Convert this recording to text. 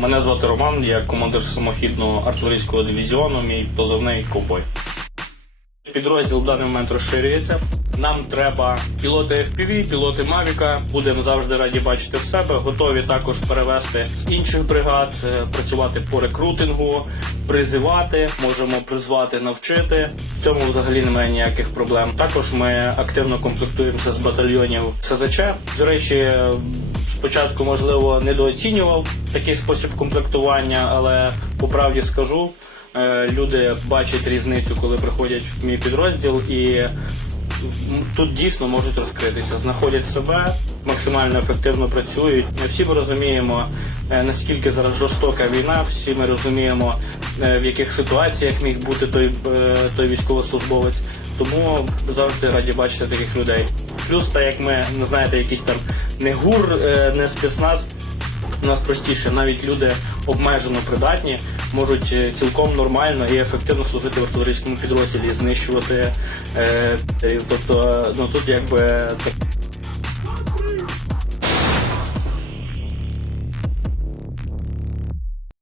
Мене звати Роман, я командир самохідного артилерійського дивізіону, мій позивний ковбой. Підрозділ в даний момент розширюється. Нам треба пілоти FPV, пілоти Мавіка. Будемо завжди раді бачити в себе. Готові також перевести з інших бригад, е, працювати по рекрутингу, призивати. Можемо призвати, навчити. В цьому взагалі немає ніяких проблем. Також ми активно комплектуємося з батальйонів СЗЧ. До речі, спочатку можливо недооцінював такий спосіб комплектування, але по правді скажу. Е, Люди бачать різницю, коли приходять в мій підрозділ, і тут дійсно можуть розкритися, знаходять себе, максимально ефективно працюють. Ми всі ми розуміємо, е, наскільки зараз жорстока війна, всі ми розуміємо, е, в яких ситуаціях міг бути той, той військовослужбовець. Тому завжди раді бачити таких людей. Плюс, так як ми не знаєте, якісь там не гур, е, не спецназ, у нас простіше, навіть люди обмежено придатні можуть е, цілком нормально і ефективно служити в артилерійському підрозділі, знищувати. Е, тобто, ну тут якби так